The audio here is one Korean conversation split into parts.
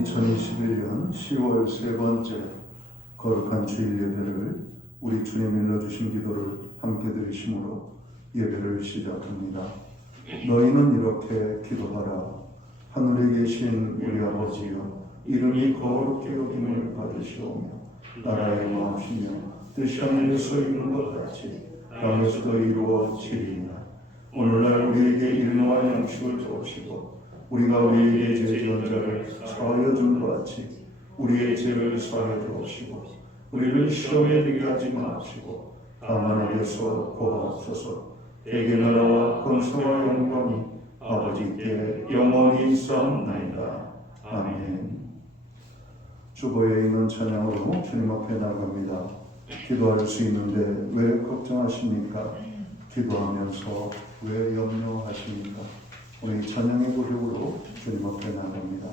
2021년 10월 세 번째 거룩한 주일 예배를 우리 주님 일러주신 기도를 함께 드리심으로 예배를 시작합니다. 너희는 이렇게 기도하라. 하늘에 계신 우리 아버지여, 이름이 거룩히 여김을 받으시오며 나라의 마음이시며 뜻이 하늘에서 이룬 것 같이 땅에서도 이루어지리이다. 오늘날 우리에게 일용할 양식을 주옵시고 우리가 우리에게 죄 지은 자를 사하여 준 것 같이 우리의 죄를 사하여 주옵시고 우리를 시험에 들게 하지 마시고 다만 악에서 구하옵소서. 대개 나라와 권세와 영광이 아버지께 영원히 있사옵나이다. 아멘. 주보에 있는 찬양으로 주님 앞에 나갑니다. 기도할 수 있는데 왜 걱정하십니까? 기도하면서 왜 염려하십니까? 우리 찬양의 고백으로 주님 앞에 나갑니다.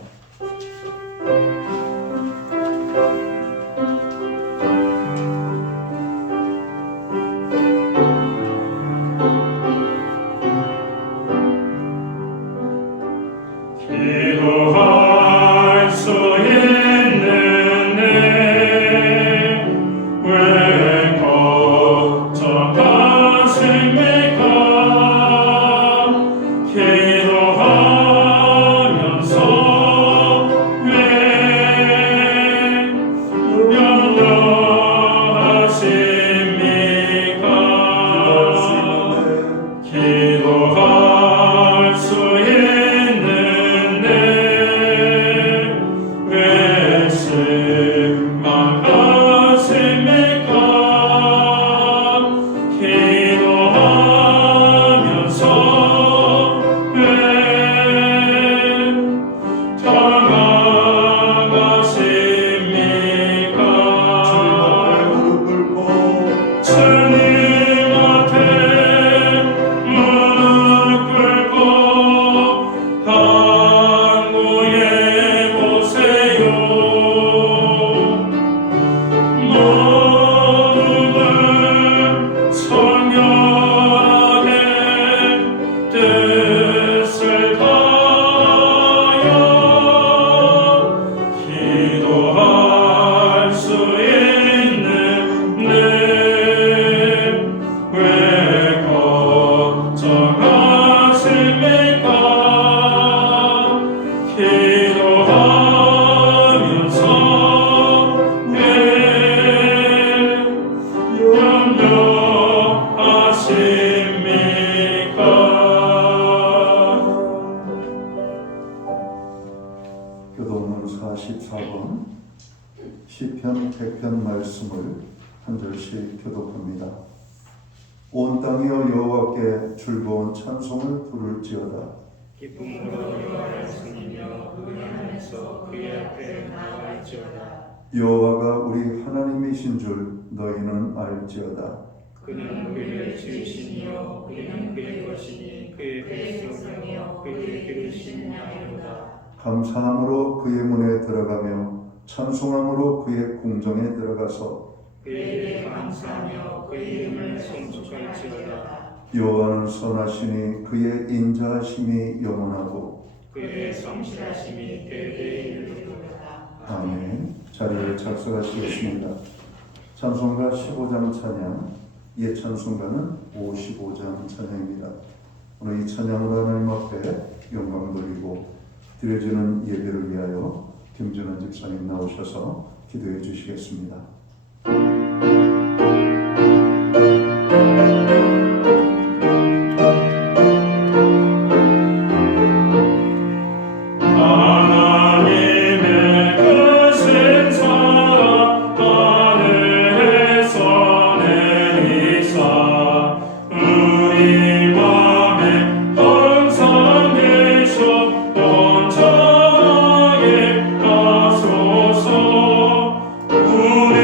기도할 수 있는데 왜 걱정하십니까? 기도하면서 왜 염려하십니까? 기도할 수 있는데 왜 실망하십니까? 기도하면서 왜 당황하십니까? 주님 앞에 무릎 꿇고 간구해 보세요. 모두들 성결하게 뜻을 다하여 기도할 수 있는데 왜 걱정하십니까? 기도하면서 왜 염려하십니까? 교도문 44번 시편 100편 말씀을 한 절씩 교독합니다. 온 땅이여 여호와께 즐거운 찬송을 부를지어다. 기쁨으로 여호와를 섬기며 의뢰하면서 그의 앞에 나아갈지어다. 여호와가 우리 하나님이신 줄 너희는 알지어다. 그는 우리를 지으시니요 우리는 그의 것이니 그의 백성이요 그의 기르신 양이로다. 감사함으로 그의 문에 들어가며 찬송함으로 그의 궁정에 들어가서 그에게 감사하며 그의 이름을 송축할지어다. 여호와는 선하시니 그의 인자하심이 영원하고 그의 성실하심이 대대에 이르리로다. 아멘. 자리를 착석하시겠습니다. 찬송가 15장 찬양, 옛 찬송가는 55장 찬양입니다. 오늘 이 찬양으로 하나님 앞에 영광 돌리고 드려지는 예배를 위하여 김준환 집사님 나오셔서 기도해 주시겠습니다. 하나님의 크신 사랑 하늘에서 내리사 우리 맘에 항상 계셔 온전하게 하소서. 우리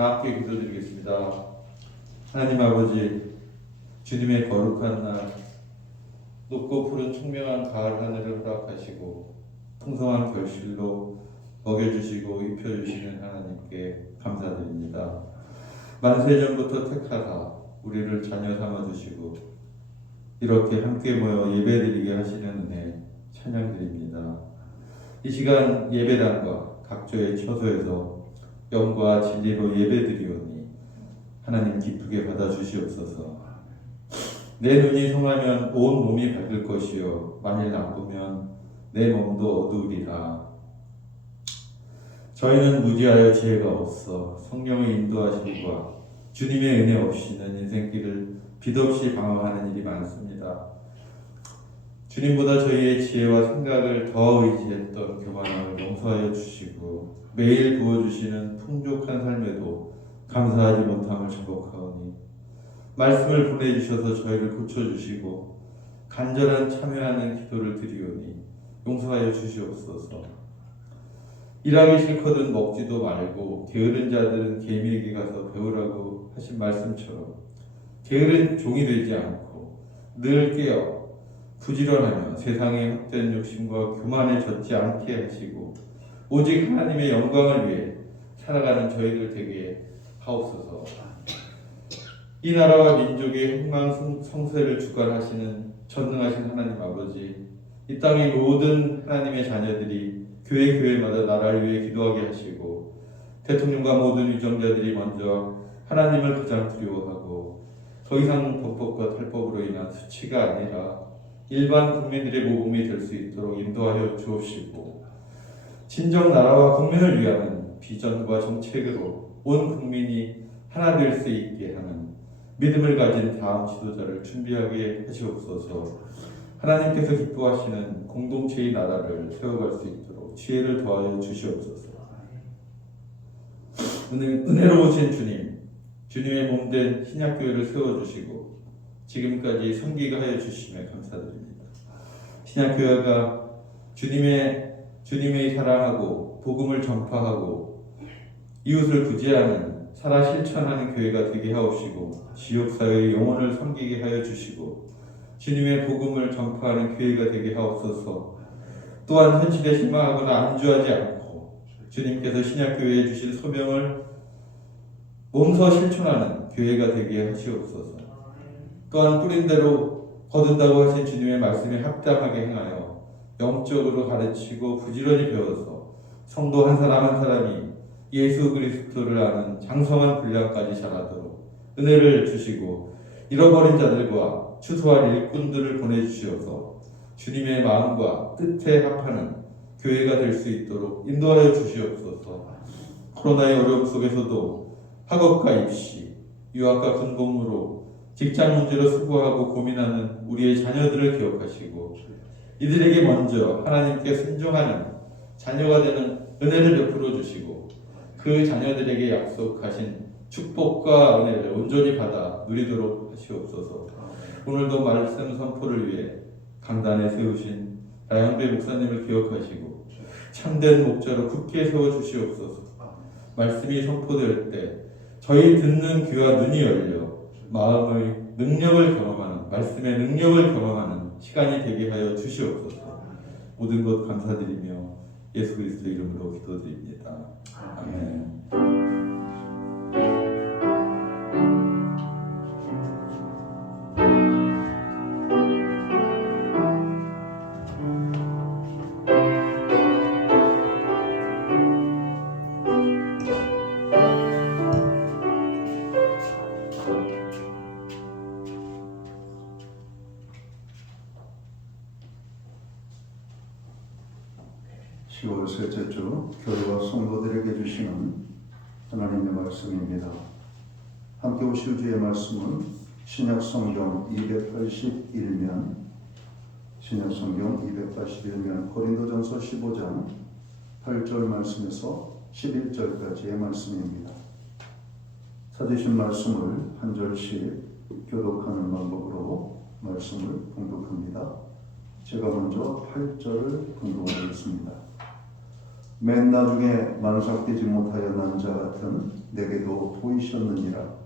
다 함께 기도드리겠습니다. 하나님 아버지, 주님의 거룩한 날, 높고 푸른 청명한 가을 하늘을 허락하시고 풍성한 결실로 먹여주시고 입혀주시는 하나님께 감사드립니다. 만세전부터 택하사 우리를 자녀 삼아주시고 이렇게 함께 모여 예배드리게 하시는 은혜 찬양드립니다. 이 시간 예배당과 각조의 처소에서 영과 진리로 예배드리오니 하나님 기쁘게 받아주시옵소서. 내 눈이 성하면 온 몸이 밝을 것이요 만일 나쁘면 내 몸도 어두우리라. 저희는 무지하여 지혜가 없어 성령의 인도하심과 주님의 은혜 없이는 인생길을 빛없이 방황하는 일이 많습니다. 주님보다 저희의 지혜와 생각을 더 의지했던 교만함을 용서하여 주시고 매일 부어주시는 풍족한 삶에도 감사하지 못함을 자복하오니 말씀을 보내주셔서 저희를 고쳐주시고 간절한 참여하는 기도를 드리오니 용서하여 주시옵소서. 일하기 싫거든 먹지도 말고 게으른 자들은 개미에게 가서 배우라고 하신 말씀처럼 게으른 종이 되지 않고 늘 깨어 부지런하며 세상의 헛된 욕심과 교만에 젖지 않게 하시고 오직 하나님의 영광을 위해 살아가는 저희들 되게 하옵소서. 이 나라와 민족의 흥망 성쇠를 주관하시는 전능하신 하나님 아버지, 이 땅의 모든 하나님의 자녀들이 교회마다 나라를 위해 기도하게 하시고 대통령과 모든 위정자들이 먼저 하나님을 가장 두려워하고 더 이상 범법과 탈법으로 인한 수치가 아니라 일반 국민들의 모범이 될 수 있도록 인도하여 주옵시고 진정 나라와 국민을 위한 비전과 정책으로 온 국민이 하나 될 수 있게 하는 믿음을 가진 다음 지도자를 준비하게 하시옵소서. 하나님께서 기뻐하시는 공동체의 나라를 세워갈 수 있도록 지혜를 더하여 주시옵소서. 은혜로우신 주님, 주님의 몸된 신약교회를 세워주시고 지금까지 섬기게 하여 주심에 감사드립니다. 신약교회가 주님의 사랑하고 복음을 전파하고 이웃을 구제하는 살아 실천하는 교회가 되게 하옵시고 지역사회의 영혼을 섬기게 하여 주시고 주님의 복음을 전파하는 교회가 되게 하옵소서. 또한 현실에 실망하거나 안주하지 않고 주님께서 신약교회에 주신 소명을 몸소 실천하는 교회가 되게 하시옵소서. 또한 뿌린 대로 거둔다고 하신 주님의 말씀에 합당하게 행하여 영적으로 가르치고 부지런히 배워서 성도 한 사람 한 사람이 예수 그리스도를 아는 장성한 분량까지 자라도록 은혜를 주시고 잃어버린 자들과 추수할 일꾼들을 보내주시어서 주님의 마음과 뜻에 합하는 교회가 될 수 있도록 인도하여 주시옵소서. 코로나의 어려움 속에서도 학업과 입시, 유학과 군복무로 직장 문제로 수고하고 고민하는 우리의 자녀들을 기억하시고 이들에게 먼저 하나님께 순종하는 자녀가 되는 은혜를 베풀어 주시고 그 자녀들에게 약속하신 축복과 은혜를 온전히 받아 누리도록 하시옵소서. 오늘도 말씀 선포를 위해 강단에 세우신 나영배 목사님을 기억하시고 참된 목자로 굳게 세워주시옵소서. 말씀이 선포될 때 저희 듣는 귀와 눈이 열려 마음의 능력을 경험하는, 말씀의 능력을 경험하는 시간이 되게 하여 주시옵소서. 모든 것 감사드리며 예수 그리스도 이름으로 기도드립니다. 아멘. 10월 셋째 주 교회와 성도들에게 주시는 하나님의 말씀입니다. 함께 오실 주의 말씀은 신약성경 281면 고린도전서 15장 8절 말씀에서 11절까지의 말씀입니다. 찾으신 말씀을 한 절씩 교독하는 방법으로 말씀을 봉독합니다. 제가 먼저 8절을 봉독하겠습니다. 맨 나중에 만삭되지 못하여 난 자 같은 내게도 보이셨느니라.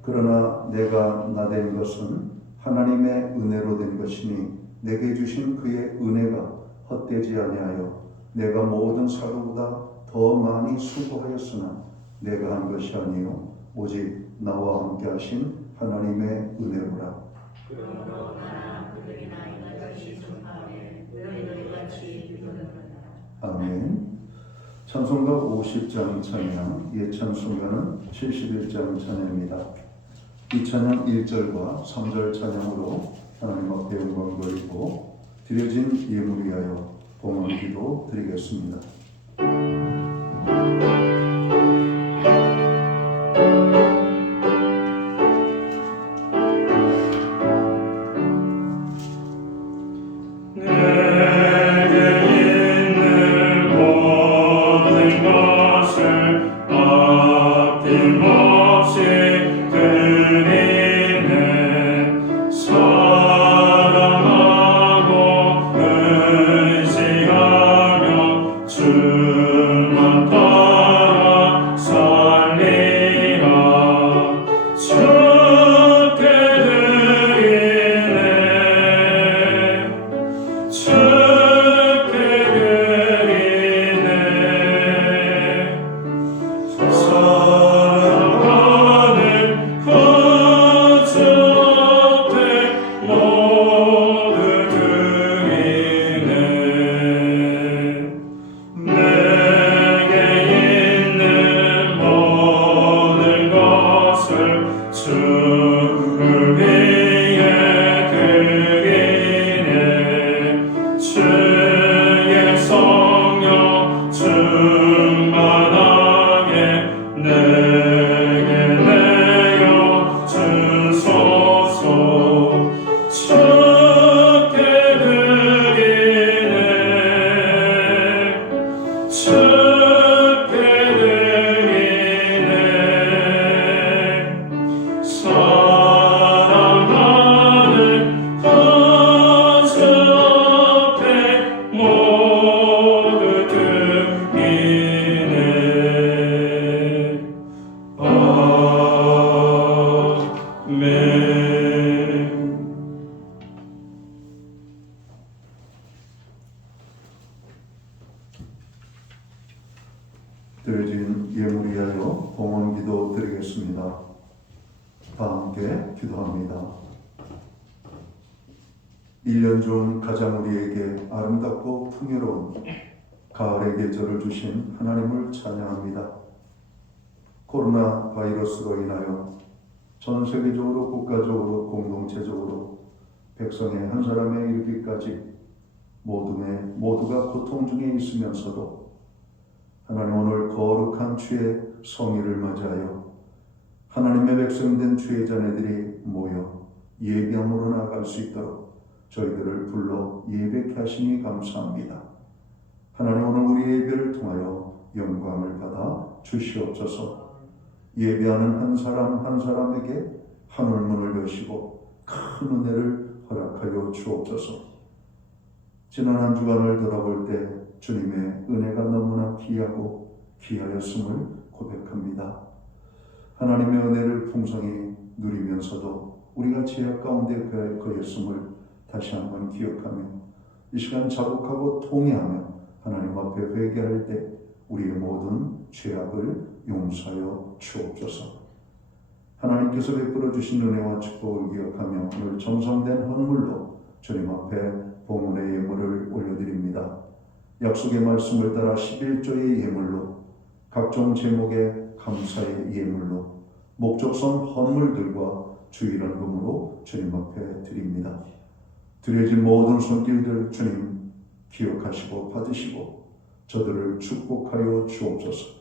그러나 내가 나된 것은 하나님의 은혜로 된 것이니 내게 주신 그의 은혜가 헛되지 아니하여 내가 모든 사도보다 더 많이 수고하였으나 내가 한 것이 아니요 오직 나와 함께 하신 하나님의 은혜로라. 아멘. 찬송가 50장 찬양, 예찬송가는 71장 찬양입니다. 이 찬양 1절과 3절 찬양으로 하나님 앞에 영광 돌리고 드려진 예물 위하여 봉헌 기도 드리겠습니다. 드려진 예물 위하여 봉헌 기도 드리겠습니다. 다 함께 기도합니다. 1년 중 가장 우리에게 아름답고 풍요로운 가을의 계절을 주신 하나님을 찬양합니다. 코로나 바이러스로 인하여 전 세계적으로 국가적으로 공동체적으로 백성의 한 사람에 이르기까지 모두가 고통 중에 있으면서도 하나님 오늘 거룩한 주의 성일을 맞이하여 하나님의 백성된 주의 자녀들이 모여 예배함으로 나아갈 수 있도록 저희들을 불러 예배케 하시니 감사합니다. 하나님 오늘 우리 예배를 통하여 영광을 받아 주시옵소서. 예배하는 한 사람 한 사람에게 하늘문을 여시고 큰 은혜를 허락하여 주옵소서. 지난 한 주간을 돌아볼 때 주님의 은혜가 너무나 귀하고 귀하였음을 고백합니다. 하나님의 은혜를 풍성히 누리면서도 우리가 죄악 가운데 거했음을 다시 한번 기억하며 이 시간 자복하고 통회하며 하나님 앞에 회개할 때 우리의 모든 죄악을 용서하여 주옵소서. 하나님께서 베풀어 주신 은혜와 축복을 기억하며 오늘 정성된 헌물로 주님 앞에 봉헌의 예물을 올려드립니다. 약속의 말씀을 따라 11조의 예물로 각종 제목의 감사의 예물로 목적성 헌물들과 주일헌금으로 주님 앞에 드립니다. 드려진 모든 손길들 주님 기억하시고 받으시고 저들을 축복하여 주옵소서.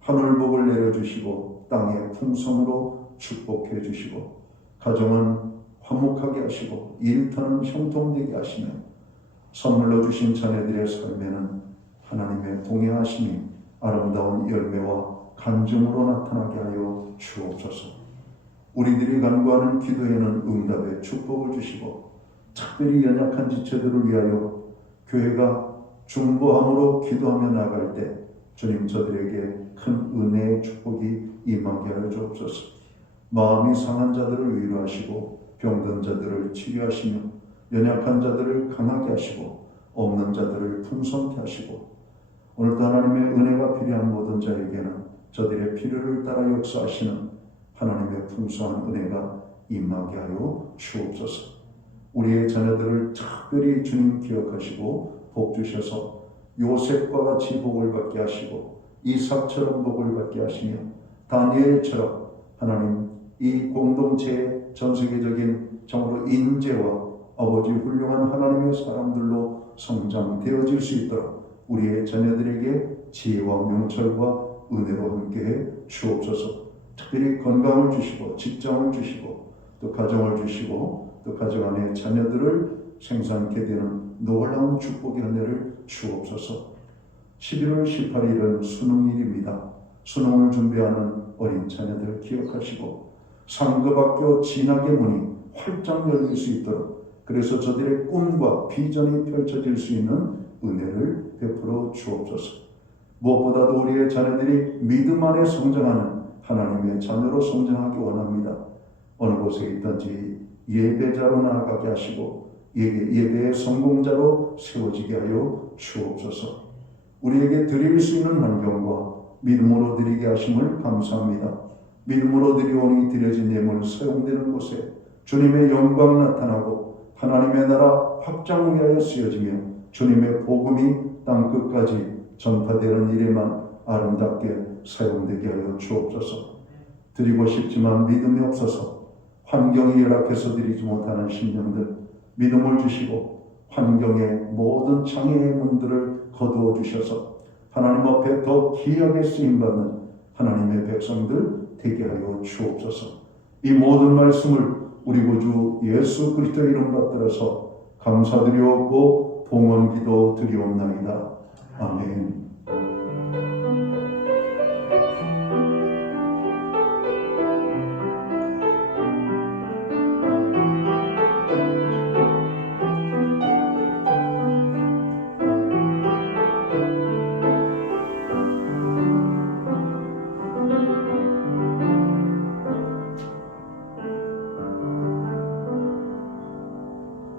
하늘복을 내려주시고 땅의 풍성으로 축복해 주시고 가정은 화목하게 하시고 일터는 형통되게 하시며 선물로 주신 자녀들의 삶에는 하나님의 동행하심이 아름다운 열매와 간증으로 나타나게 하여 주옵소서. 우리들이 간구하는 기도에는 응답의 축복을 주시고 특별히 연약한 지체들을 위하여 교회가 중보함으로 기도하며 나아갈 때 주님 저들에게 큰 은혜의 축복이 임하게 하여 주옵소서. 마음이 상한 자들을 위로하시고 병든 자들을 치료하시며 연약한 자들을 강하게 하시고 없는 자들을 풍성케 하시고 오늘도 하나님의 은혜가 필요한 모든 자에게는 저들의 필요를 따라 역사하시는 하나님의 풍성한 은혜가 임하게 하여 주옵소서. 우리의 자녀들을 특별히 주님 기억하시고 복 주셔서 요셉과 같이 복을 받게 하시고 이삭처럼 복을 받게 하시며 다니엘처럼 하나님 이 공동체의 전 세계적인 정으로 인재와 아버지 훌륭한 하나님의 사람들로 성장되어질 수 있도록 우리의 자녀들에게 지혜와 명철과 은혜로 함께해 주옵소서. 특별히 건강을 주시고 직장을 주시고 또 가정을 주시고 또 가정 안에 자녀들을 생산케 되는 놀라운 축복의 은혜를 주옵소서. 11월 18일은 수능일입니다. 수능을 준비하는 어린 자녀들 기억하시고 상급학교 진학의 문이 활짝 열릴 수 있도록 그래서 저들의 꿈과 비전이 펼쳐질 수 있는 은혜를 베풀어 주옵소서. 무엇보다도 우리의 자녀들이 믿음 안에 성장하는 하나님의 자녀로 성장하기 원합니다. 어느 곳에 있든지 예배자로 나아가게 하시고 예배의 성공자로 세워지게 하여 주옵소서. 우리에게 드릴 수 있는 환경과 믿음으로 드리게 하심을 감사합니다. 믿음으로 드리오니 드려진 예물 사용되는 곳에 주님의 영광 나타나고 하나님의 나라 확장 위하여 쓰여지며 주님의 복음이 땅끝까지 전파되는 일에만 아름답게 사용되게 하여 주옵소서. 드리고 싶지만 믿음이 없어서 환경이 열악해서 드리지 못하는 심령들 믿음을 주시고 환경의 모든 장애의 문들을 거두어 주셔서 하나님 앞에 더 귀하게 쓰임받는 하나님의 백성들 되게 하여 주옵소서. 이 모든 말씀을 우리 구주 예수 그리스도의 이름 받들어서 감사드리옵고 봉헌기도 드리옵나이다. 아멘.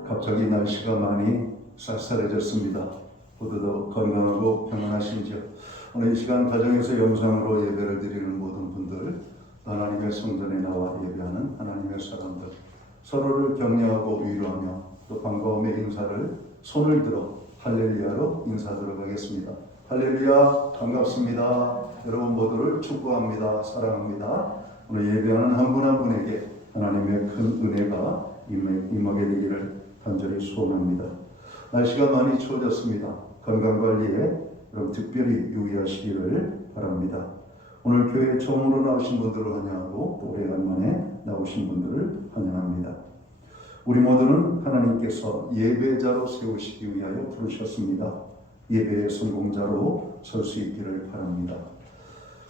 갑자기 날씨가 많이 쌀쌀해졌습니다. 모두도 건강하고 평안하신지요. 오늘 이 시간 가정에서 영상으로 예배를 드리는 모든 분들, 하나님의 성전에 나와 예배하는 하나님의 사람들, 서로를 격려하고 위로하며 또 반가움의 인사를 손을 들어 할렐루야로 인사하도록 하겠습니다. 할렐루야, 반갑습니다. 여러분 모두를 축복합니다. 사랑합니다. 오늘 예배하는 한 분 한 분에게 하나님의 큰 은혜가 임하게 되기를 간절히 소원합니다. 날씨가 많이 추워졌습니다. 건강관리에 여러분 특별히 유의하시기를 바랍니다. 오늘 교회에 처음으로 나오신 분들을 환영하고 또 오래간만에 나오신 분들을 환영합니다. 우리 모두는 하나님께서 예배자로 세우시기 위하여 부르셨습니다. 예배의 성공자로 설 수 있기를 바랍니다.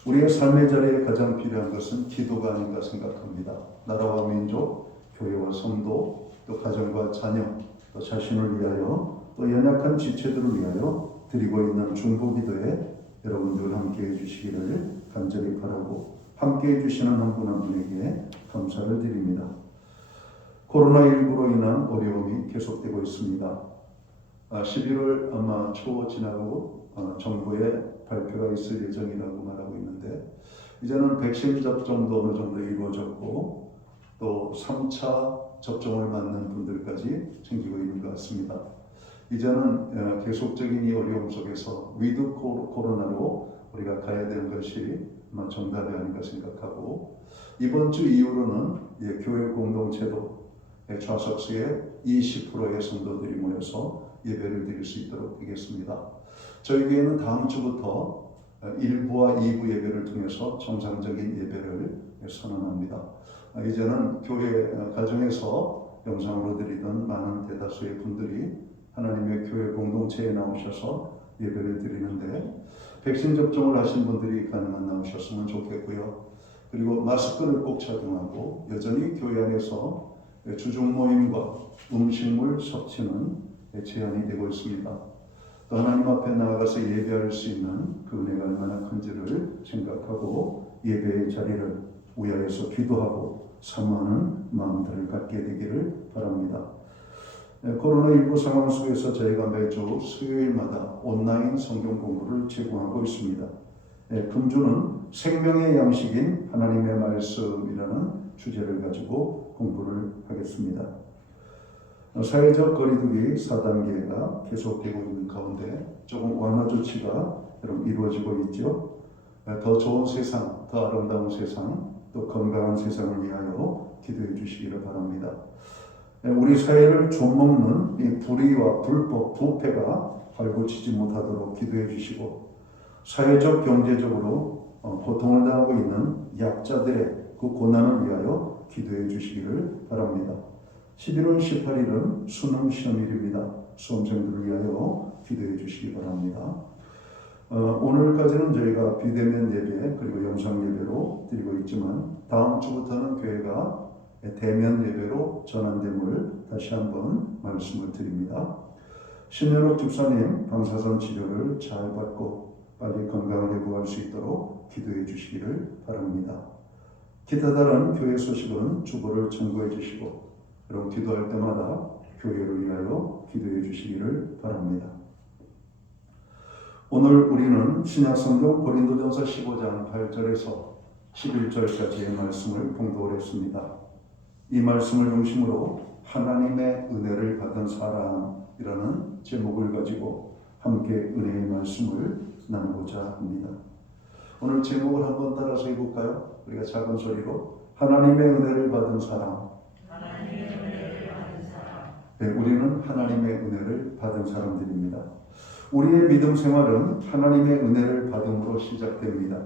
우리의 삶의 자리에 가장 필요한 것은 기도가 아닌가 생각합니다. 나라와 민족, 교회와 성도, 또 가정과 자녀, 또 자신을 위하여, 또 연약한 지체들을 위하여 드리고 있는 중보기도에 여러분들 함께 해주시기를 간절히 바라고 함께 해주시는 한 분 한 분에게 감사를 드립니다. 코로나19로 인한 어려움이 계속되고 있습니다. 11월 아마 초 지나고 정부의 발표가 있을 예정이라고 말하고 있는데 이제는 백신 접종도 어느 정도 이루어졌고 또 3차 접종을 맞는 분들까지 생기고 있는 것 같습니다. 이제는 계속적인 이 어려움 속에서 위드 코로나로 우리가 가야 되는 것이 아마 정답이 아닌가 생각하고 이번 주 이후로는 교회 공동체도 좌석수의 20%의 성도들이 모여서 예배를 드릴 수 있도록 되겠습니다. 저희 교회는 다음 주부터 1부와 2부 예배를 통해서 정상적인 예배를 선언합니다. 이제는 교회 가정에서 영상으로 드리던 많은 대다수의 분들이 하나님의 교회 공동체에 나오셔서 예배를 드리는데 백신 접종을 하신 분들이 가능한 나오셨으면 좋겠고요. 그리고 마스크를 꼭 착용하고 여전히 교회 안에서 주중 모임과 음식물 섭취는 제한이 되고 있습니다. 또 하나님 앞에 나아가서 예배할 수 있는 그 은혜가 얼마나 큰지를 생각하고 예배의 자리를 위하여서 기도하고 사모하는 마음들을 갖게 되기를 바랍니다. 코로나19 상황 속에서 저희가 매주 수요일마다 온라인 성경 공부를 제공하고 있습니다. 금주는 생명의 양식인 하나님의 말씀이라는 주제를 가지고 공부를 하겠습니다. 사회적 거리두기 4단계가 계속되고 있는 가운데 조금 완화 조치가 이루어지고 있죠. 더 좋은 세상, 더 아름다운 세상, 또 건강한 세상을 위하여 기도해 주시기를 바랍니다. 우리 사회를 좀먹는 이 불의와 불법, 부패가 발붙이지 못하도록 기도해 주시고 사회적, 경제적으로 고통을 당하고 있는 약자들의 그 고난을 위하여 기도해 주시기를 바랍니다. 11월 18일은 수능 시험일입니다. 수험생들을 위하여 기도해 주시기 바랍니다. 오늘까지는 저희가 비대면 예배 그리고 영상 예배로 드리고 있지만 다음 주부터는 교회가 대면 예배로 전환됨을 다시 한번 말씀을 드립니다. 신현옥 집사님 방사선 치료를 잘 받고 빨리 건강을 회복할 수 있도록 기도해 주시기를 바랍니다. 기타 다른 교회 소식은 주보를 참고해 주시고 여러분 기도할 때마다 교회를 위하여 기도해 주시기를 바랍니다. 오늘 우리는 신약성경 고린도전서 15장 8절에서 11절까지의 말씀을 봉독을 했습니다. 이 말씀을 중심으로 하나님의 은혜를 받은 사람이라는 제목을 가지고 함께 은혜의 말씀을 나누고자 합니다. 오늘 제목을 한번 따라서 해볼까요? 우리가 작은 소리로 하나님의 은혜를 받은 사람. 네, 우리는 하나님의 은혜를 받은 사람들입니다. 우리의 믿음 생활은 하나님의 은혜를 받음으로 시작됩니다.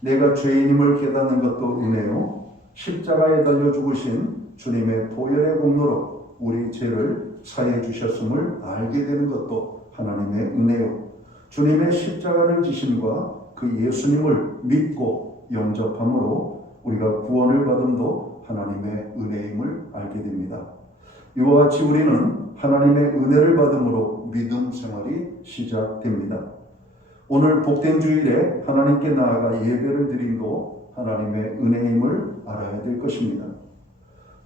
내가 죄인임을 깨닫는 것도 은혜요. 십자가에 달려 죽으신 주님의 보혈의 공로로 우리 죄를 사해 주셨음을 알게 되는 것도 하나님의 은혜요. 주님의 십자가를 지심과 그 예수님을 믿고 영접함으로 우리가 구원을 받음도 하나님의 은혜임을 알게 됩니다. 이와 같이 우리는 하나님의 은혜를 받음으로 믿음 생활이 시작됩니다. 오늘 복된 주일에 하나님께 나아가 예배를 드림도 하나님의 은혜임을 알아야 될 것입니다.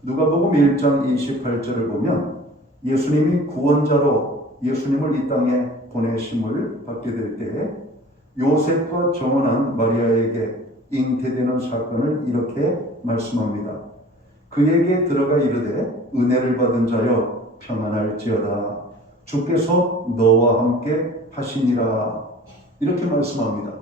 누가복음 1장 28절을 보면 예수님이 구원자로 예수님을 이 땅에 보내심을 받게 될 때에 요셉과 정혼한 마리아에게 잉태되는 사건을 이렇게 말씀합니다. 그에게 들어가 이르되 은혜를 받은 자여 평안할지어다. 주께서 너와 함께 하시니라. 이렇게 말씀합니다.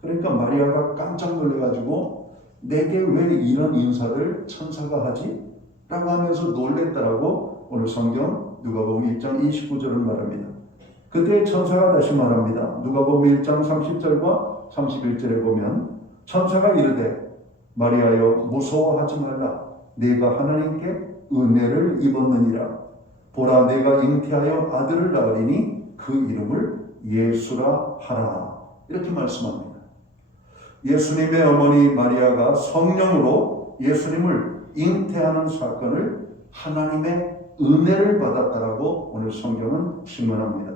그러니까 마리아가 깜짝 놀래가지고 내게 왜 이런 인사를 천사가 하지? 라고 하면서 놀랬다라고 오늘 성경 누가복음 1장 29절을 말합니다. 그때 천사가 다시 말합니다. 누가복음 1장 30절과 31절에 보면 천사가 이르되 마리아여 무서워하지 말라. 네가 하나님께 은혜를 입었느니라. 보라 내가 잉태하여 아들을 낳으리니 그 이름을 예수라 하라. 이렇게 말씀합니다. 예수님의 어머니 마리아가 성령으로 예수님을 잉태하는 사건을 하나님의 은혜를 받았다라고 오늘 성경은 증언합니다.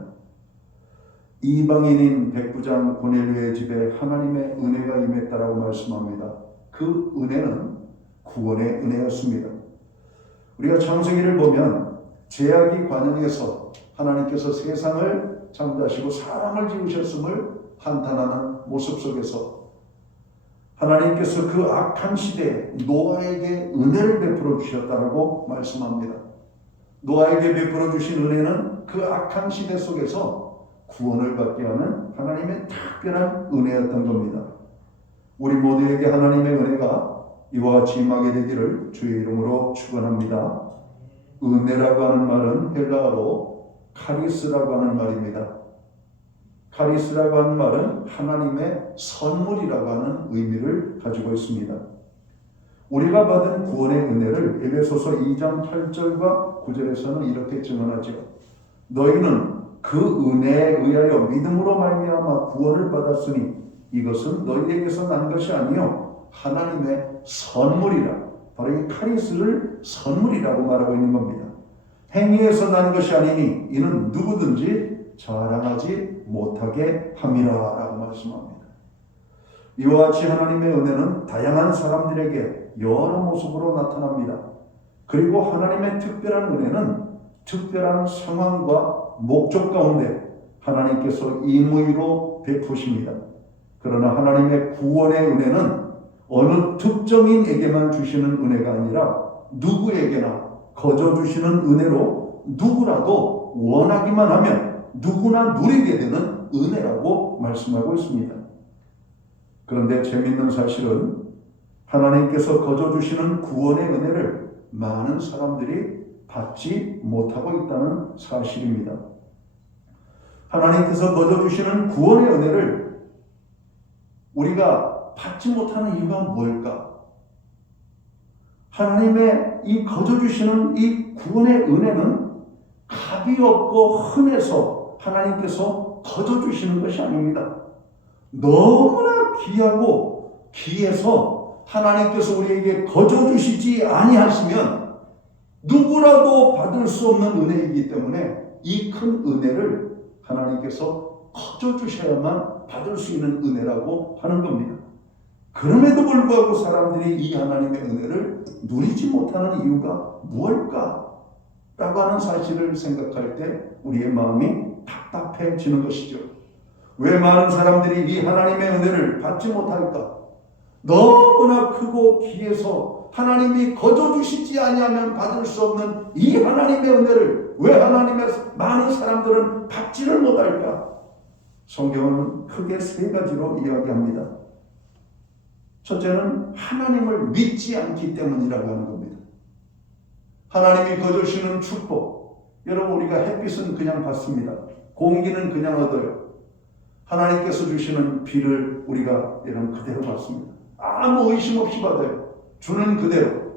이방인인 백부장 고넬료의 집에 하나님의 은혜가 임했다라고 말씀합니다. 그 은혜는 구원의 은혜였습니다. 우리가 창세기를 보면 죄악이 관영해서 하나님께서 세상을 창조하시고 사람을 지으셨음을 한탄하는 모습 속에서 하나님께서 그 악한 시대에 노아에게 은혜를 베풀어 주셨다라고 말씀합니다. 노아에게 베풀어 주신 은혜는 그 악한 시대 속에서 구원을 받게 하는 하나님의 특별한 은혜였던 겁니다. 우리 모두에게 하나님의 은혜가 이와 같이 임하게 되기를 주의 이름으로 축원합니다. 은혜라고 하는 말은 헬라어로 카리스라고 하는 말입니다. 카리스라고 하는 말은 하나님의 선물이라고 하는 의미를 가지고 있습니다. 우리가 받은 구원의 은혜를 에베소서 2장 8절과 9절에서는 이렇게 증언하죠. 너희는 그 은혜에 의하여 믿음으로 말미암아 구원을 받았으니 이것은 너희에게서 난 것이 아니요 하나님의 선물이라, 바로 이 카리스를 선물이라고 말하고 있는 겁니다. 행위에서 난 것이 아니니 이는 누구든지 자랑하지 못하게 함이라 라고 말씀합니다. 이와 같이 하나님의 은혜는 다양한 사람들에게 여러 모습으로 나타납니다. 그리고 하나님의 특별한 은혜는 특별한 상황과 목적 가운데 하나님께서 임의로 베푸십니다. 그러나 하나님의 구원의 은혜는 어느 특정인에게만 주시는 은혜가 아니라 누구에게나 거저 주시는 은혜로 누구라도 원하기만 하면 누구나 누리게 되는 은혜라고 말씀하고 있습니다. 그런데 재미있는 사실은 하나님께서 거저 주시는 구원의 은혜를 많은 사람들이 받지 못하고 있다는 사실입니다. 하나님께서 거저 주시는 구원의 은혜를 우리가 받지 못하는 이유가 뭘까? 하나님의 이 거저 주시는 이 구원의 은혜는 값이 없고 흔해서 하나님께서 거저 주시는 것이 아닙니다. 너무나 귀하고 귀해서 하나님께서 우리에게 거저 주시지 아니하시면 누구라도 받을 수 없는 은혜이기 때문에 이 큰 은혜를 하나님께서 거저 주셔야만 받을 수 있는 은혜라고 하는 겁니다. 그럼에도 불구하고 사람들이 이 하나님의 은혜를 누리지 못하는 이유가 무엇일까? 라고 하는 사실을 생각할 때 우리의 마음이 답답해지는 것이죠. 왜 많은 사람들이 이 하나님의 은혜를 받지 못할까? 너무나 크고 귀해서 하나님이 거저 주시지 아니하면 받을 수 없는 이 하나님의 은혜를 왜 하나님의 많은 사람들은 받지를 못할까? 성경은 크게 세 가지로 이야기합니다. 첫째는 하나님을 믿지 않기 때문이라고 하는 겁니다. 하나님이 거저 주시는 축복, 여러분 우리가 햇빛은 그냥 받습니다. 공기는 그냥 얻어요. 하나님께서 주시는 비를 우리가 이런 그대로 받습니다. 아무 의심 없이 받아요. 주는 그대로.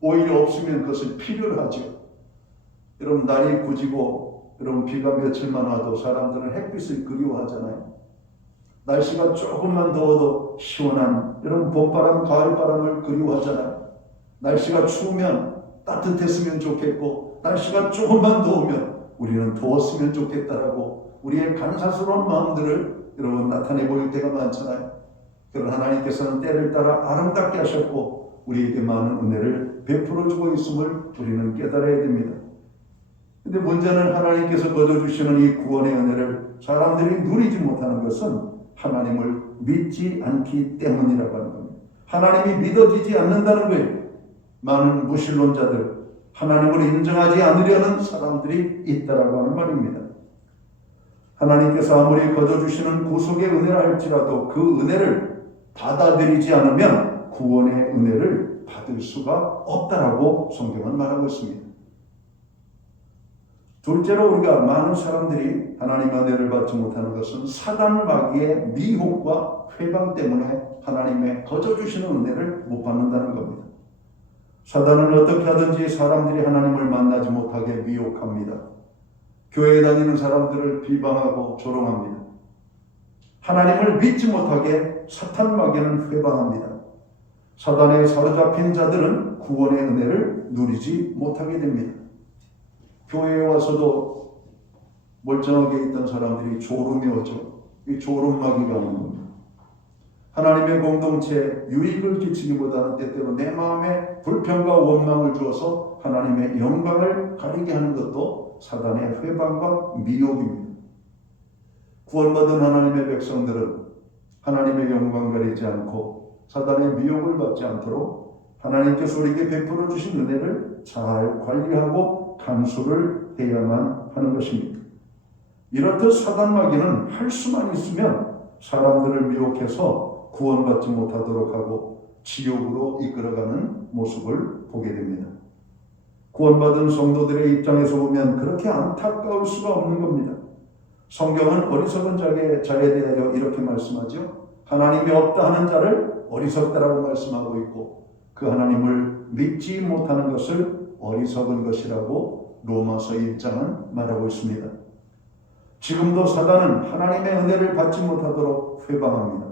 오히려 없으면 그것을 필요로 하죠. 여러분 날이 굳이고 여러분 비가 며칠만 와도 사람들은 햇빛을 그리워하잖아요. 날씨가 조금만 더워도 시원한 여러분 봄바람, 가을바람을 그리워하잖아요. 날씨가 추우면 따뜻했으면 좋겠고 날씨가 조금만 더우면 우리는 더웠으면 좋겠다라고 우리의 간사스러운 마음들을 여러분 나타내 보일 때가 많잖아요. 그러나 하나님께서는 때를 따라 아름답게 하셨고 우리에게 많은 은혜를 베풀어 주고 있음을 우리는 깨달아야 됩니다. 근데 문제는 하나님께서 거저 주시는 이 구원의 은혜를 사람들이 누리지 못하는 것은 하나님을 믿지 않기 때문이라고 하는 겁니다. 하나님이 믿어지지 않는다는 거예요. 많은 무신론자들, 하나님을 인정하지 않으려는 사람들이 있다라고 하는 말입니다. 하나님께서 아무리 거저 주시는 구속의 은혜라 할지라도 그 은혜를 받아들이지 않으면 구원의 은혜를 받을 수가 없다라고 성경은 말하고 있습니다. 둘째로 우리가 많은 사람들이 하나님의 은혜를 받지 못하는 것은 사단 마귀의 미혹과 회방 때문에 하나님의 거저 주시는 은혜를 못 받는다는 겁니다. 사단은 어떻게 하든지 사람들이 하나님을 만나지 못하게 미혹합니다. 교회에 다니는 사람들을 비방하고 조롱합니다. 하나님을 믿지 못하게 사탄 마귀는 회방합니다. 사단에 사로잡힌 자들은 구원의 은혜를 누리지 못하게 됩니다. 교회에 와서도 멀쩡하게 있던 사람들이 졸음이 오죠. 이 졸음 마귀가 오는 겁니다. 하나님의 공동체에 유익을 끼치기보다는 때때로 내 마음에 불평과 원망을 주어서 하나님의 영광을 가리게 하는 것도 사단의 회방과 미혹입니다. 구원받은 하나님의 백성들은 하나님의 영광 가리지 않고 사단의 미혹을 받지 않도록 하나님께서 우리에게 베풀어 주신 은혜를 잘 관리하고 감수를 해야만 하는 것입니다. 이렇듯 사단 마귀는 할 수만 있으면 사람들을 미혹해서 구원받지 못하도록 하고 지옥으로 이끌어가는 모습을 보게 됩니다. 구원받은 성도들의 입장에서 보면 그렇게 안타까울 수가 없는 겁니다. 성경은 어리석은 자에 대하여 이렇게 말씀하죠. 하나님이 없다 하는 자를 어리석다라고 말씀하고 있고 그 하나님을 믿지 못하는 것을 어리석은 것이라고 로마서 1장은 말하고 있습니다. 지금도 사단은 하나님의 은혜를 받지 못하도록 회방합니다.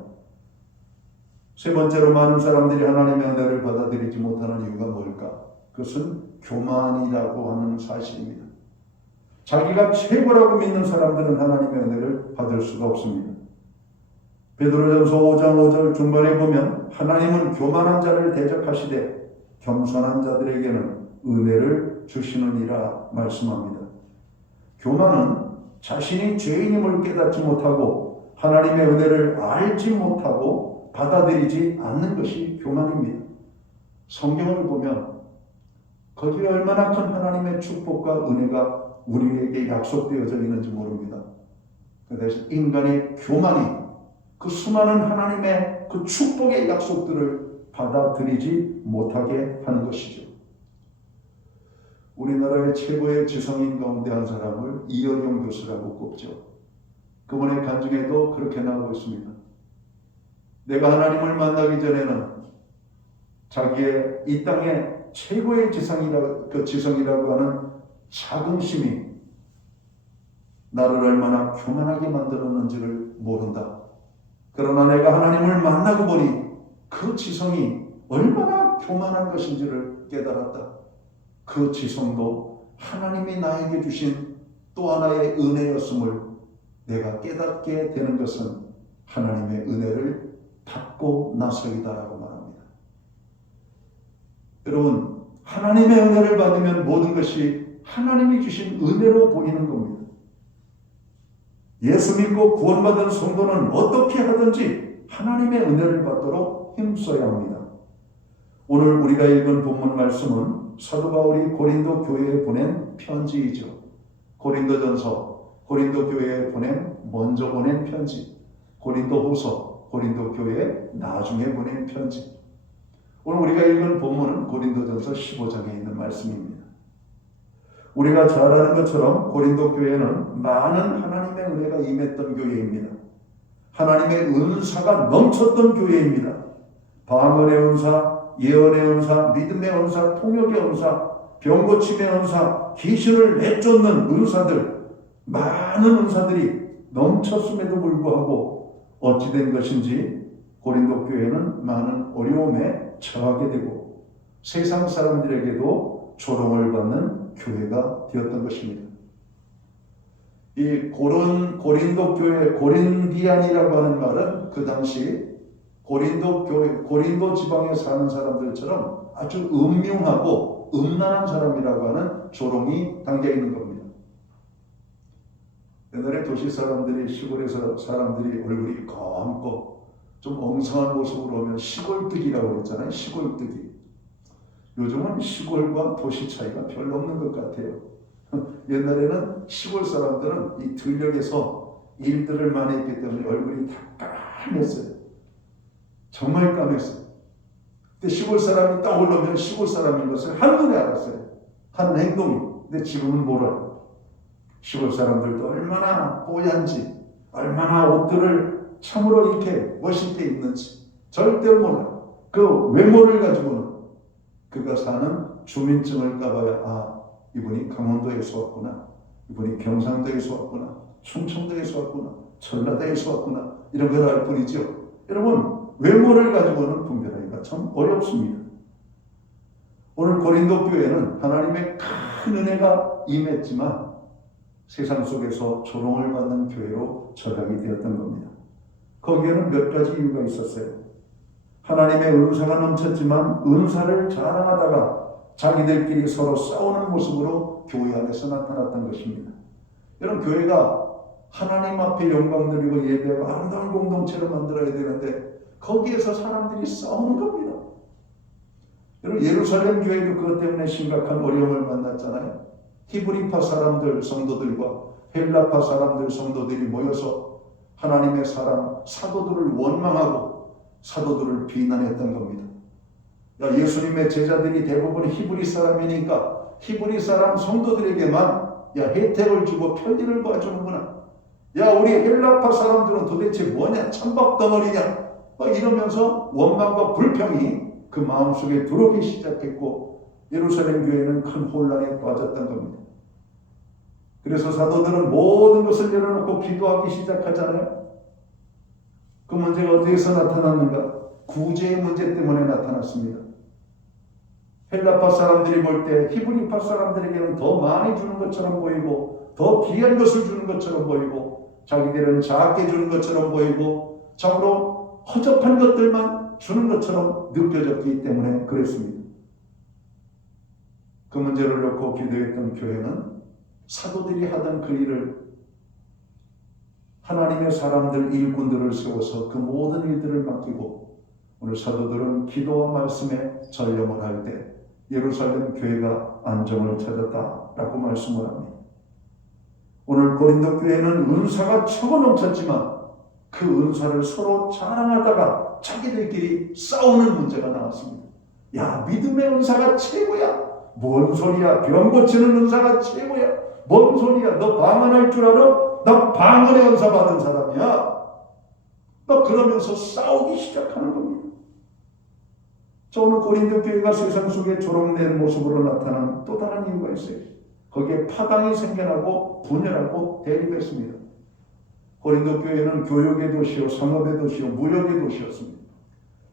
세 번째로 많은 사람들이 하나님의 은혜를 받아들이지 못하는 이유가 뭘까? 그것은 교만이라고 하는 사실입니다. 자기가 최고라고 믿는 사람들은 하나님의 은혜를 받을 수가 없습니다. 베드로전서 5장 5절 중반에 보면 하나님은 교만한 자를 대적하시되 겸손한 자들에게는 은혜를 주시느니라 말씀합니다. 교만은 자신이 죄인임을 깨닫지 못하고 하나님의 은혜를 알지 못하고 받아들이지 않는 것이 교만입니다. 성경을 보면 거기에 얼마나 큰 하나님의 축복과 은혜가 우리에게 약속되어져 있는지 모릅니다. 그래서 인간의 교만이 그 수많은 하나님의 그 축복의 약속들을 받아들이지 못하게 하는 것이죠. 우리나라의 최고의 지성인 가운데 한 사람을 이어용 교수라고 꼽죠. 그분의 간증에도 그렇게 나오고 있습니다. 내가 하나님을 만나기 전에는 자기의 이 땅의 최고의 지성이라고 하는 자긍심이 나를 얼마나 교만하게 만들었는지를 모른다. 그러나 내가 하나님을 만나고 보니 그 지성이 얼마나 교만한 것인지를 깨달았다. 그 지성도 하나님이 나에게 주신 또 하나의 은혜였음을 내가 깨닫게 되는 것은 하나님의 은혜를 받고 나서이다라고 말합니다. 여러분, 하나님의 은혜를 받으면 모든 것이 하나님이 주신 은혜로 보이는 겁니다. 예수 믿고 구원받은 성도는 어떻게 하든지 하나님의 은혜를 받도록 힘써야 합니다. 오늘 우리가 읽은 본문 말씀은 사도 바울이 고린도 교회에 보낸 편지이죠. 고린도전서, 고린도 교회에 먼저 보낸 편지, 고린도후서, 고린도 교회에 나중에 보낸 편지. 오늘 우리가 읽은 본문은 고린도전서 15장에 있는 말씀입니다. 우리가 잘 아는 것처럼 고린도 교회는 많은 하나님의 은혜가 임했던 교회입니다. 하나님의 은사가 넘쳤던 교회입니다. 방언의 은사, 예언의 은사, 믿음의 은사, 통역의 은사, 병고침의 은사, 귀신을 내쫓는 은사들, 많은 은사들이 넘쳤음에도 불구하고 어찌된 것인지 고린도 교회는 많은 어려움에 처하게 되고 세상 사람들에게도 조롱을 받는 교회가 되었던 것입니다. 이 고린도 교회, 고린디안이라고 하는 말은 그 당시 고린도 교회, 고린도 지방에 사는 사람들처럼 아주 음흉하고 음란한 사람이라고 하는 조롱이 담겨 있는 겁니다. 옛날에 도시 사람들이 시골에서 사람들이 얼굴이 검고 좀 엉성한 모습으로 오면 시골뜨기라고 그랬잖아요. 시골뜨기. 요즘은 시골과 도시 차이가 별로 없는 것 같아요. 옛날에는 시골 사람들은 이 들녘에서 일들을 많이 했기 때문에 얼굴이 다 까맸어요. 정말 까맸어요. 근데 시골 사람이 떠오르면 시골 사람인 것을 한눈에 알았어요. 하는 행동이. 근데 지금은 몰라요. 시골 사람들도 얼마나 뽀얀지, 얼마나 옷들을 참으로 이렇게 멋있게 입는지 절대로 몰라요. 그 외모를 가지고는 그가 사는 주민증을 까봐야 아, 이분이 강원도에서 왔구나, 이분이 경상도에서 왔구나, 충청도에서 왔구나, 전라도에서 왔구나, 이런 걸 알 뿐이죠. 여러분, 외모를 가지고는 분별하기가 참 어렵습니다. 오늘 고린도 교회는 하나님의 큰 은혜가 임했지만 세상 속에서 조롱을 받는 교회로 전락이 되었던 겁니다. 거기에는 몇 가지 이유가 있었어요. 하나님의 은사가 넘쳤지만 은사를 자랑하다가 자기들끼리 서로 싸우는 모습으로 교회 안에서 나타났던 것입니다. 여러분, 교회가 하나님 앞에 영광 드리고 예배하고 아름다운 공동체를 만들어야 되는데 거기에서 사람들이 싸우는 겁니다. 여러분, 예루살렘 교회도 그것 때문에 심각한 어려움을 만났잖아요. 히브리파 사람들 성도들과 헬라파 사람들 성도들이 모여서 하나님의 사람 사도들을 원망하고 사도들을 비난했던 겁니다. 야, 예수님의 제자들이 대부분 히브리 사람이니까 히브리 사람 성도들에게만 야, 혜택을 주고 편리를 봐주는구나. 야, 우리 헬라파 사람들은 도대체 뭐냐, 천박덩어리냐, 이러면서 원망과 불평이 그 마음속에 들어오기 시작했고 예루살렘 교회는 큰 혼란에 빠졌던 겁니다. 그래서 사도들은 모든 것을 내려놓고 기도하기 시작하잖아요. 그 문제가 어디에서 나타났는가? 구제의 문제 때문에 나타났습니다. 헬라파 사람들이 볼 때 히브리파 사람들에게는 더 많이 주는 것처럼 보이고 더 귀한 것을 주는 것처럼 보이고 자기들은 작게 주는 것처럼 보이고 참으로 허접한 것들만 주는 것처럼 느껴졌기 때문에 그랬습니다. 그 문제를 놓고 기도했던 교회는 사도들이 하던 그 일을 하나님의 사람들 일꾼들을 세워서 그 모든 일들을 맡기고 오늘 사도들은 기도와 말씀에 전념을 할 때 예루살렘 교회가 안정을 찾았다라고 말씀을 합니다. 오늘 고린도 교회는 은사가 최고 넘쳤지만 그 은사를 서로 자랑하다가 자기들끼리 싸우는 문제가 나왔습니다. 야, 믿음의 은사가 최고야. 뭔 소리야? 병 고치는 은사가 최고야. 뭔 소리야? 너 방언할 줄 알아? 나 방언의 은사 받은 사람이야. 너 그러면서 싸우기 시작하는 겁니다. 저 오늘 고린도 교회가 세상 속에 조롱된 모습으로 나타난 또 다른 이유가 있어요. 거기에 파당이 생겨나고 분열하고 대립했습니다. 고린도 교회는 교육의 도시요, 상업의 도시요, 무역의 도시였습니다.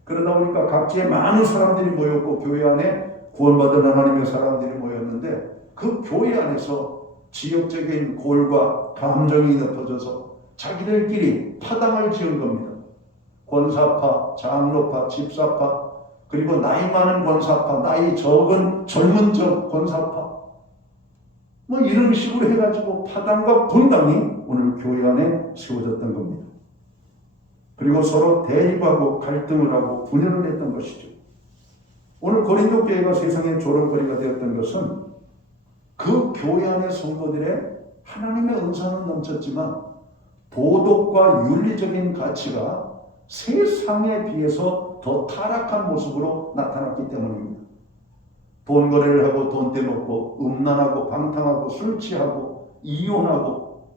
그러다 보니까 각지에 많은 사람들이 모였고 교회 안에 구원받은 하나님의 사람들이 모였는데 그 교회 안에서 지역적인 골과 감정이 높아져서 자기들끼리 파당을 지은 겁니다. 권사파, 장로파, 집사파, 그리고 나이 많은 권사파, 나이 적은 젊은 권사파 뭐 이런 식으로 해가지고 파당과 분당이 오늘 교회 안에 세워졌던 겁니다. 그리고 서로 대립하고 갈등을 하고 분열을 했던 것이죠. 오늘 고린도 교회가 세상의 조롱거리가 되었던 것은 그 교회 안의 성도들의 하나님의 은사는 넘쳤지만 도덕과 윤리적인 가치가 세상에 비해서 더 타락한 모습으로 나타났기 때문입니다. 돈 거래를 하고 돈 떼먹고 음란하고 방탕하고 술 취하고 이혼하고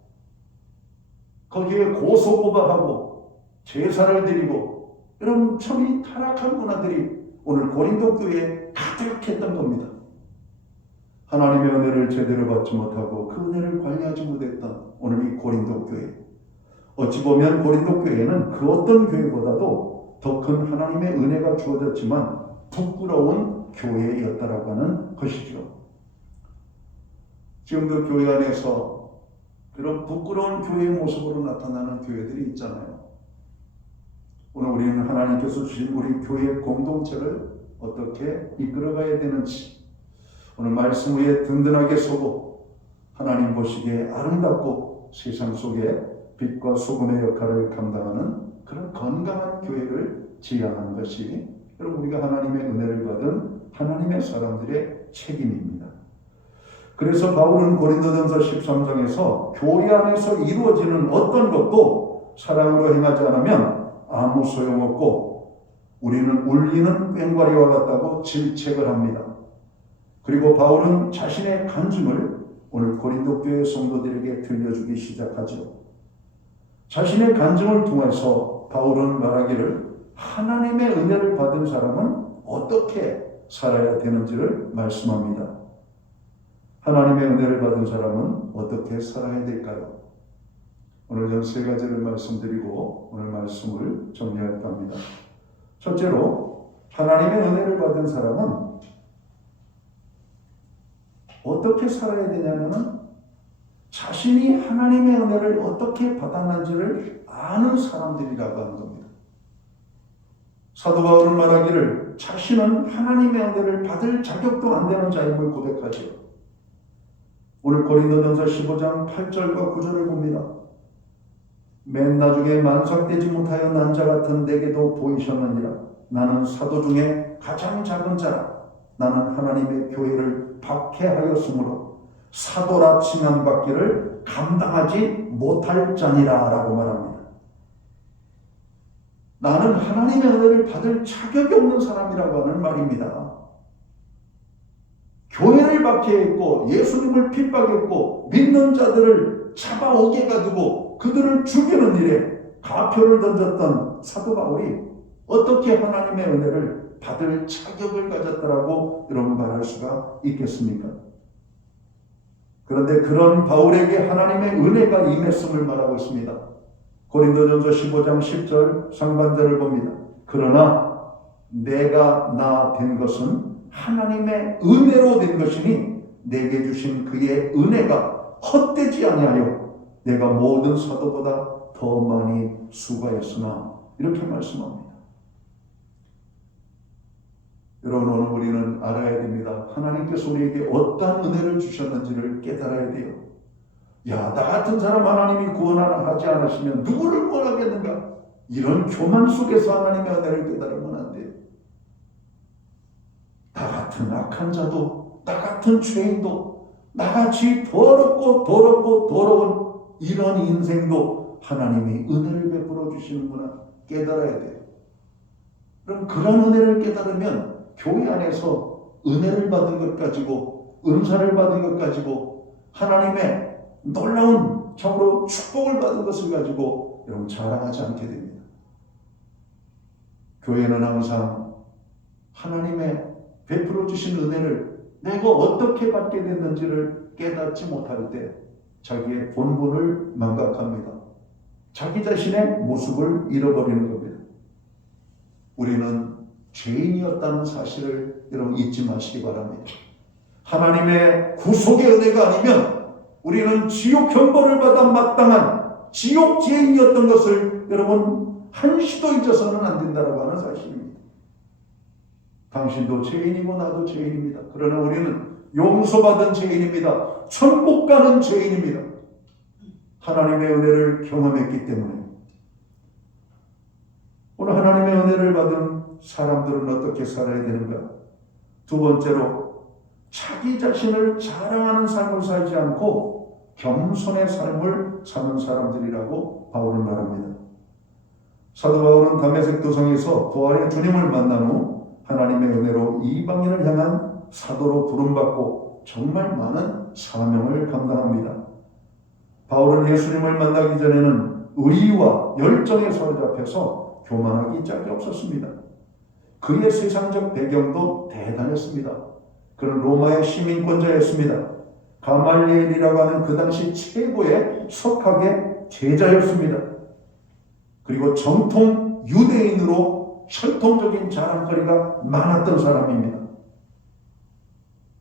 거기에 고소고발하고 제사를 드리고 이런 참 타락한 문화들이 오늘 고린도 교회에 가득했던 겁니다. 하나님의 은혜를 제대로 받지 못하고 그 은혜를 관리하지 못했던 오늘 이 고린도 교회. 어찌 보면 고린도 교회는 그 어떤 교회보다도 더 큰 하나님의 은혜가 주어졌지만 부끄러운 교회였다라고 하는 것이죠. 지금도 교회 안에서 그런 부끄러운 교회의 모습으로 나타나는 교회들이 있잖아요. 오늘 우리는 하나님께서 주신 우리 교회 공동체를 어떻게 이끌어가야 되는지 오늘 말씀 위에 든든하게 서고 하나님 보시기에 아름답고 세상 속에 빛과 소금의 역할을 감당하는 그런 건강한 교회를 지향하는 것이 여러분 우리가 하나님의 은혜를 받은 하나님의 사람들의 책임입니다. 그래서 바울은 고린도전서 13장에서 교회 안에서 이루어지는 어떤 것도 사랑으로 행하지 않으면 아무 소용없고 우리는 울리는 꽹과리와 같다고 질책을 합니다. 그리고 바울은 자신의 간증을 오늘 고린도 교회 성도들에게 들려주기 시작하죠. 자신의 간증을 통해서 바울은 말하기를 하나님의 은혜를 받은 사람은 어떻게 살아야 되는지를 말씀합니다. 하나님의 은혜를 받은 사람은 어떻게 살아야 될까요? 오늘 전 세 가지를 말씀드리고 오늘 말씀을 정리할까 합니다. 첫째로 하나님의 은혜를 받은 사람은 어떻게 살아야 되냐면 자신이 하나님의 은혜를 어떻게 받았는지를 아는 사람들이라고 하는 겁니다. 사도 바울은 말하기를 자신은 하나님의 은혜를 받을 자격도 안 되는 자임을 고백하죠. 오늘 고린도전서 15장 8절과 9절을 봅니다. 맨 나중에 만삭되지 못하여 난 자 같은 내게도 보이셨느니라. 나는 사도 중에 가장 작은 자라. 나는 하나님의 교회를 박해하였으므로 사도라 칭함받기를 감당하지 못할 자니라 라고 말합니다. 나는 하나님의 은혜를 받을 자격이 없는 사람이라고 하는 말입니다. 교회를 박해했고 예수님을 핍박했고 믿는 자들을 잡아오게 가지고 그들을 죽이는 일에 가표를 던졌던 사도 바울이 어떻게 하나님의 은혜를 받을 자격을 가졌다라고 여러분 말할 수가 있겠습니까? 그런데 그런 바울에게 하나님의 은혜가 임했음을 말하고 있습니다. 고린도전서 15장 10절 상반절을 봅니다. 그러나 내가 나 된 것은 하나님의 은혜로 된 것이니 내게 주신 그의 은혜가 헛되지 아니하여 내가 모든 사도보다 더 많이 수고하였으나 이렇게 말씀합니다. 여러분, 오늘 우리는 알아야 됩니다. 하나님께서 우리에게 어떠한 은혜를 주셨는지를 깨달아야 돼요. 야, 나 같은 사람 하나님이 구원하라 하지 않으시면 누구를 구원하겠는가? 이런 교만 속에서 하나님의 은혜를 깨달으면 안 돼요. 나 같은 악한 자도, 나 같은 죄인도, 나같이 더러운 이런 인생도 하나님이 은혜를 베풀어 주시는구나 깨달아야 돼요. 그럼 그런 은혜를 깨달으면 교회 안에서 은혜를 받은 것 가지고, 은사를 받은 것 가지고, 하나님의 놀라운 참으로 축복을 받은 것을 가지고 여러분 자랑하지 않게 됩니다. 교회는 항상 하나님의 베풀어 주신 은혜를 내가 어떻게 받게 됐는지를 깨닫지 못할 때 자기의 본분을 망각합니다. 자기 자신의 모습을 잃어버리는 겁니다. 우리는 죄인이었다는 사실을 여러분 잊지 마시기 바랍니다. 하나님의 구속의 은혜가 아니면 우리는 지옥 형벌을 받아 마땅한 지옥 죄인이었던 것을 여러분 한시도 잊어서는 안 된다고 하는 사실입니다. 당신도 죄인이고 나도 죄인입니다. 그러나 우리는 용서받은 죄인입니다. 천국 가는 죄인입니다. 하나님의 은혜를 경험했기 때문에. 오늘 하나님의 은혜를 받은 사람들은 어떻게 살아야 되는가? 두 번째로 자기 자신을 자랑하는 삶을 살지 않고 겸손의 삶을 사는 사람들이라고 바울은 말합니다. 사도 바울은 다메섹 도성에서 부활의 주님을 만난 후 하나님의 은혜로 이방인을 향한 사도로 부름받고 정말 많은 사명을 감당합니다. 바울은 예수님을 만나기 전에는 의와 열정에 사로잡혀서 교만하기 짝이 없었습니다. 그의 세상적 배경도 대단했습니다. 그는 로마의 시민권자였습니다. 가말리엘이라고 하는 그 당시 최고의 석학의 제자였습니다. 그리고 정통 유대인으로 혈통적인 자랑거리가 많았던 사람입니다.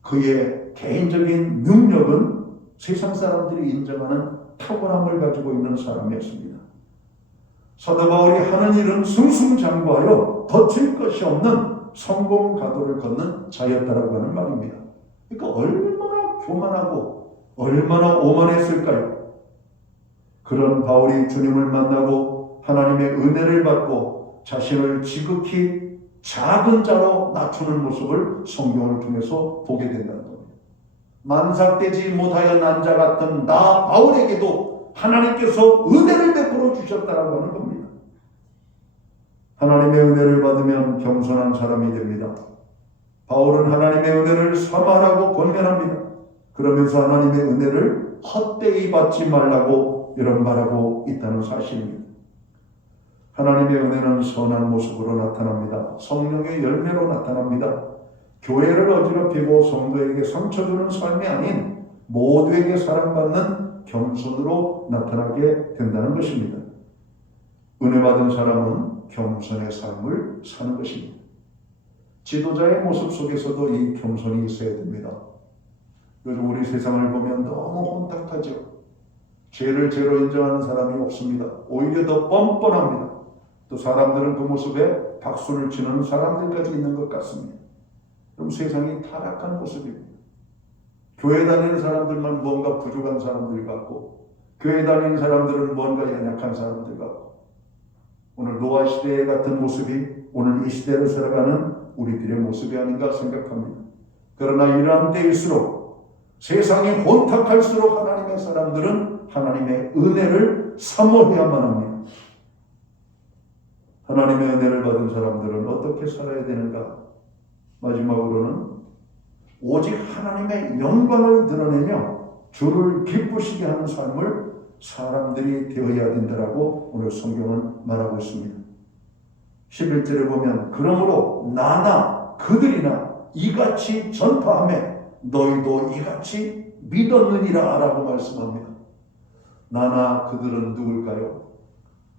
그의 개인적인 능력은 세상 사람들이 인정하는 탁월함을 가지고 있는 사람이었습니다. 사도 바울이 하는 일은 승승장구하여 거칠 것이 없는 성공 가도를 걷는 자였다라고 하는 말입니다. 그러니까 얼마나 교만하고 얼마나 오만했을까요? 그런 바울이 주님을 만나고 하나님의 은혜를 받고 자신을 지극히 작은 자로 낮추는 모습을 성경을 통해서 보게 된다는 겁니다. 만삭되지 못하여 난 자 같은 나 바울에게도 하나님께서 은혜를 베풀어 주셨다라고 하는 겁니다. 하나님의 은혜를 받으면 겸손한 사람이 됩니다. 바울은 하나님의 은혜를 사모하라고 권면합니다. 그러면서 하나님의 은혜를 헛되이 받지 말라고 이런 말하고 있다는 사실입니다. 하나님의 은혜는 선한 모습으로 나타납니다. 성령의 열매로 나타납니다. 교회를 어지럽히고 성도에게 상처 주는 삶이 아닌 모두에게 사랑받는 겸손으로 나타나게 된다는 것입니다. 은혜 받은 사람은 겸손의 삶을 사는 것입니다. 지도자의 모습 속에서도 이 겸손이 있어야 됩니다. 요즘 우리 세상을 보면 너무 혼탁하죠. 죄를 죄로 인정하는 사람이 없습니다. 오히려 더 뻔뻔합니다. 또 사람들은 그 모습에 박수를 치는 사람들까지 있는 것 같습니다. 그럼 세상이 타락한 모습입니다. 교회 다니는 사람들만 뭔가 부족한 사람들 같고, 교회 다니는 사람들은 뭔가 연약한 사람들 같고, 오늘 노아 시대 같은 모습이 오늘 이 시대를 살아가는 우리들의 모습이 아닌가 생각합니다. 그러나 이러한 때일수록, 세상이 혼탁할수록 하나님의 사람들은 하나님의 은혜를 사모해야만 합니다. 하나님의 은혜를 받은 사람들은 어떻게 살아야 되는가? 마지막으로는 오직 하나님의 영광을 드러내며 주를 기쁘시게 하는 삶을 사람들이 되어야 된다라고 오늘 성경은 말하고 있습니다. 11절에 보면 그러므로 나나 그들이나 이같이 전파하며 너희도 이같이 믿었느니라 라고 말씀합니다. 나나 그들은 누굴까요?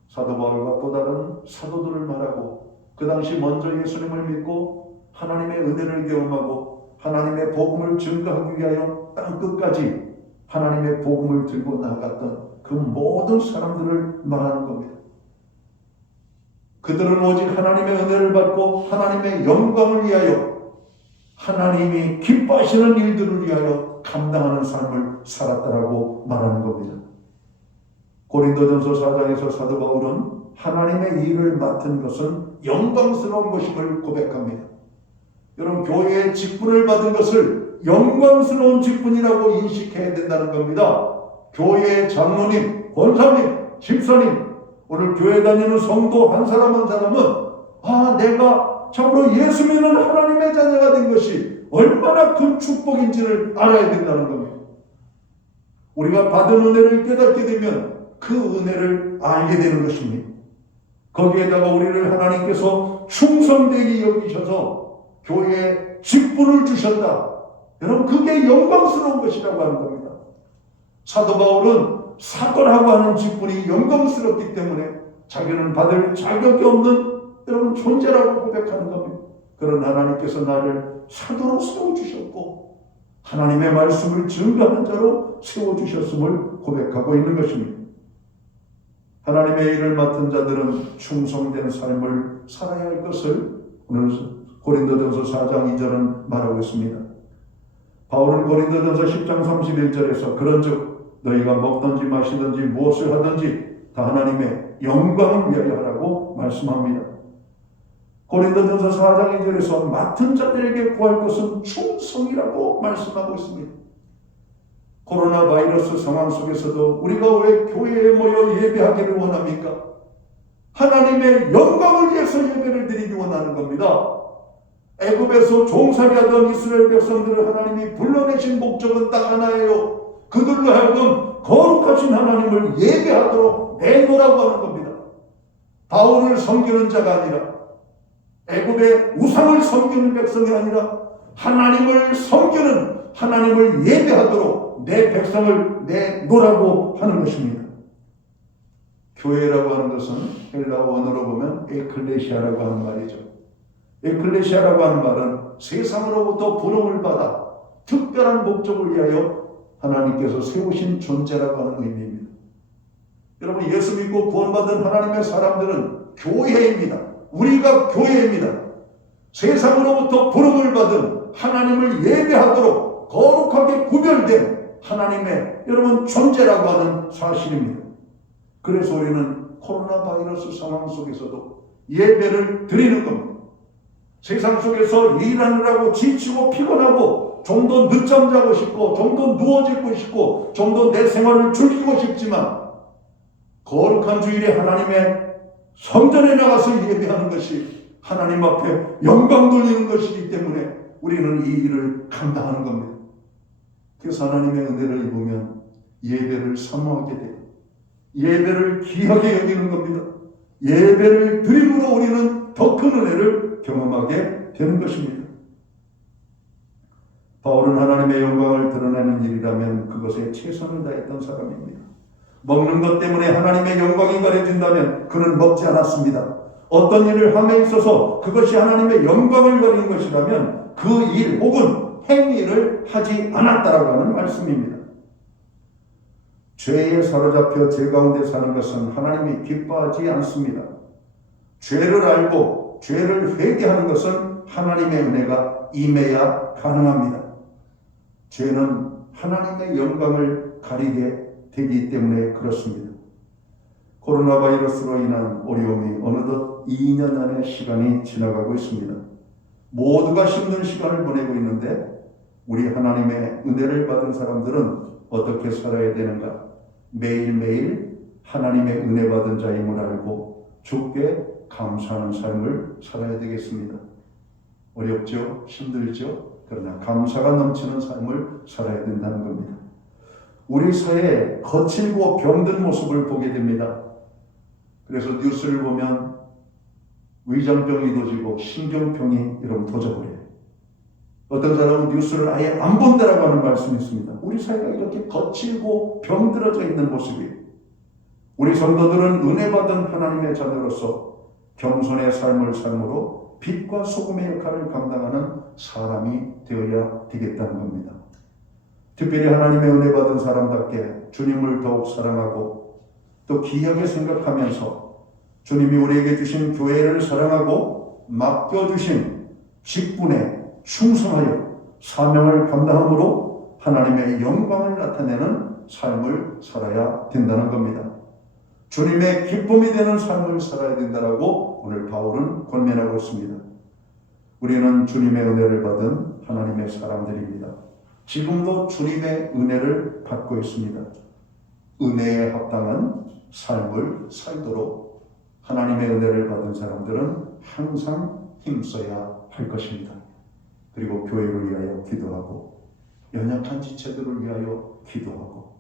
사도 바울과 또 다른 사도들을 말하고 그 당시 먼저 예수님을 믿고 하나님의 은혜를 경험하고 하나님의 복음을 증거하기 위하여 땅 끝까지 하나님의 복음을 들고 나아갔던 그 모든 사람들을 말하는 겁니다. 그들은 오직 하나님의 은혜를 받고 하나님의 영광을 위하여 하나님이 기뻐하시는 일들을 위하여 감당하는 삶을 살았다라고 말하는 겁니다. 고린도전서 4장에서 사도 바울은 하나님의 일을 맡은 것은 영광스러운 것임을 고백합니다. 여러분, 교회의 직분을 받은 것을 영광스러운 직분이라고 인식해야 된다는 겁니다. 교회의 장로님, 권사님, 집사님, 오늘 교회 다니는 성도 한 사람 한 사람은 내가 참으로 예수 믿는 하나님의 자녀가 된 것이 얼마나 큰 축복인지를 알아야 된다는 겁니다. 우리가 받은 은혜를 깨닫게 되면 그 은혜를 알게 되는 것입니다. 거기에다가 우리를 하나님께서 충성되게 여기셔서 교회에 직분을 주셨다. 여러분, 그게 영광스러운 것이라고 하는 겁니다. 사도 바울은 사도라고 하는 직분이 영광스럽기 때문에 자기는 받을 자격이 없는 여러분 존재라고 고백하는 겁니다. 그런 하나님께서 나를 사도로 세워주셨고 하나님의 말씀을 증거하는 자로 세워주셨음을 고백하고 있는 것입니다. 하나님의 일을 맡은 자들은 충성된 삶을 살아야 할 것을 오늘 고린도전서 4장 2절은 말하고 있습니다. 바울은 고린도전서 10장 31절에서 그런즉 너희가 먹든지 마시든지 무엇을 하든지 다 하나님의 영광을 위하여 하라고 말씀합니다. 고린도전서 4장 2절에서 맡은 자들에게 구할 것은 충성이라고 말씀하고 있습니다. 코로나 바이러스 상황 속에서도 우리가 왜 교회에 모여 예배하기를 원합니까? 하나님의 영광을 위해서 예배를 드리기 원하는 겁니다. 애굽에서 종살이하던 이스라엘 백성들을 하나님이 불러내신 목적은 딱 하나예요. 그들로 하여금 거룩하신 하나님을 예배하도록 내놓으라고 하는 겁니다. 바울을 섬기는 자가 아니라 애굽의 우상을 섬기는 백성이 아니라 하나님을 섬기는 하나님을 예배하도록 내 백성을 내놓으라고 하는 것입니다. 교회라고 하는 것은 헬라 원어로 보면 에클레시아라고 하는 말이죠. 에클레시아라고 하는 말은 세상으로부터 부름을 받아 특별한 목적을 위하여 하나님께서 세우신 존재라고 하는 의미입니다. 여러분, 예수 믿고 구원받은 하나님의 사람들은 교회입니다. 우리가 교회입니다. 세상으로부터 부름을 받은 하나님을 예배하도록 거룩하게 구별된 하나님의 여러분 존재라고 하는 사실입니다. 그래서 우리는 코로나 바이러스 상황 속에서도 예배를 드리는 겁니다. 세상 속에서 일하느라고 지치고 피곤하고 좀 더 늦잠 자고 싶고 좀 더 누워지고 싶고 좀 더 내 생활을 즐기고 싶지만 거룩한 주일에 하나님의 성전에 나가서 예배하는 것이 하나님 앞에 영광 돌리는 것이기 때문에 우리는 이 일을 감당하는 겁니다. 그래서 하나님의 은혜를 입으면 예배를 사모하게 돼요. 예배를 귀하게 여기는 겁니다. 예배를 드림으로 우리는 더 큰 은혜를 경험하게 되는 것입니다. 바울은 하나님의 영광을 드러내는 일이라면 그것에 최선을 다했던 사람입니다. 먹는 것 때문에 하나님의 영광이 가려진다면 그는 먹지 않았습니다. 어떤 일을 함에 있어서 그것이 하나님의 영광을 가리는 것이라면 그 일 혹은 행위를 하지 않았다라고 하는 말씀입니다. 죄에 사로잡혀 죄 가운데 사는 것은 하나님이 기뻐하지 않습니다. 죄를 알고 죄를 회개하는 것은 하나님의 은혜가 임해야 가능합니다. 죄는 하나님의 영광을 가리게 되기 때문에 그렇습니다. 코로나 바이러스로 인한 어려움이 어느덧 2년 안의 시간이 지나가고 있습니다. 모두가 힘든 시간을 보내고 있는데 우리 하나님의 은혜를 받은 사람들은 어떻게 살아야 되는가? 매일매일 하나님의 은혜 받은 자임을 알고 주께 감사하는 삶을 살아야 되겠습니다. 어렵죠? 힘들죠? 그러나 감사가 넘치는 삶을 살아야 된다는 겁니다. 우리 사회에 거칠고 병든 모습을 보게 됩니다. 그래서 뉴스를 보면 위장병이 도지고 신경병이 여러분 도져버려요. 어떤 사람은 뉴스를 아예 안 본다라고 하는 말씀이 있습니다. 우리 사회가 이렇게 거칠고 병들어져 있는 모습이에요. 우리 성도들은 은혜 받은 하나님의 자녀로서 겸손의 삶을 삶으로 빛과 소금의 역할을 감당하는 사람이 되어야 되겠다는 겁니다. 특별히 하나님의 은혜 받은 사람답게 주님을 더욱 사랑하고 또 귀하게 생각하면서 주님이 우리에게 주신 교회를 사랑하고 맡겨주신 직분에 충성하여 사명을 감당함으로 하나님의 영광을 나타내는 삶을 살아야 된다는 겁니다. 주님의 기쁨이 되는 삶을 살아야 된다라고 오늘 바울은 권면하고 있습니다. 우리는 주님의 은혜를 받은 하나님의 사람들입니다. 지금도 주님의 은혜를 받고 있습니다. 은혜에 합당한 삶을 살도록 하나님의 은혜를 받은 사람들은 항상 힘써야 할 것입니다. 그리고 교회를 위하여 기도하고 연약한 지체들을 위하여 기도하고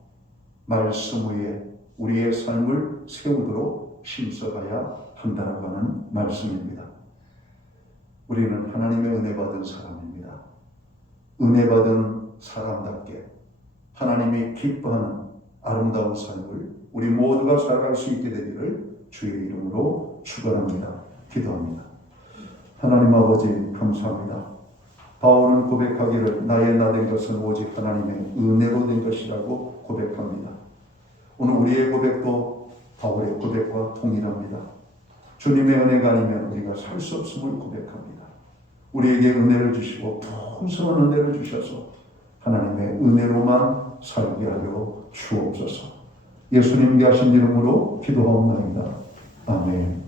말씀 위에 우리의 삶을 세우도록 힘써가야 한다라고 하는 말씀입니다. 우리는 하나님의 은혜 받은 사람입니다. 은혜 받은 사람답게 하나님이 기뻐하는 아름다운 삶을 우리 모두가 살아갈 수 있게 되기를 주의 이름으로 축원합니다. 기도합니다. 하나님 아버지 감사합니다. 바울은 고백하기를 나의 나된 것은 오직 하나님의 은혜로 된 것이라고 고백합니다. 오늘 우리의 고백도 바울의 고백과 동일합니다. 주님의 은혜가 아니면 우리가 살 수 없음을 고백합니다. 우리에게 은혜를 주시고 풍성한 은혜를 주셔서 하나님의 은혜로만 살게 하여 주옵소서. 예수님께 하신 이름으로 기도하옵나이다. 아멘.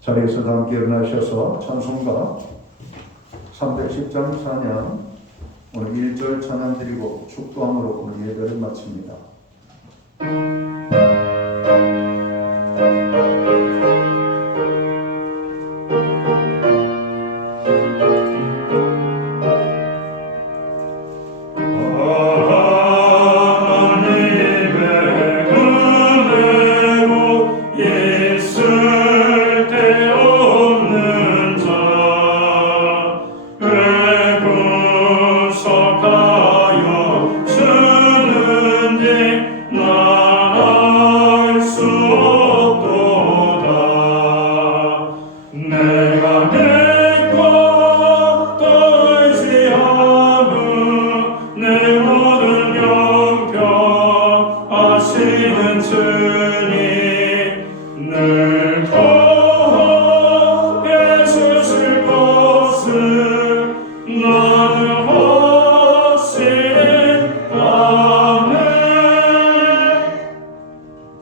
자리에서 함께 일어나셔서 찬송가 310장 찬양 오늘 1절 찬양 드리고 축도함으로 오늘 예배를 마칩니다.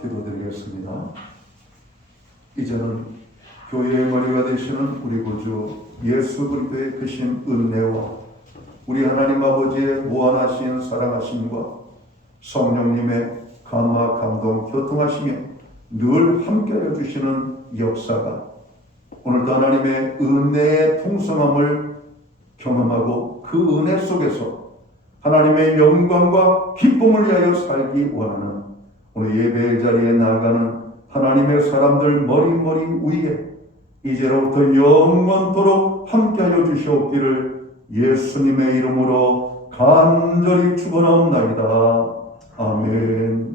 기도드리겠습니다. 이제는 교회의 머리가 되시는 우리 구주 예수 그리스도의 크신 은혜와 우리 하나님 아버지의 무한하신 사랑하심과 성령님의 감화 감동 교통하시며 늘 함께하여 주시는 역사가 오늘도 하나님의 은혜의 풍성함을 경험하고 그 은혜 속에서 하나님의 영광과 기쁨을 위하여 살기 원하는 오늘 예배의 자리에 나아가는 하나님의 사람들 머리머리 위에 이제로부터 영원토록 함께하여 주시옵기를 예수님의 이름으로 간절히 축원하옵나이다. 아멘.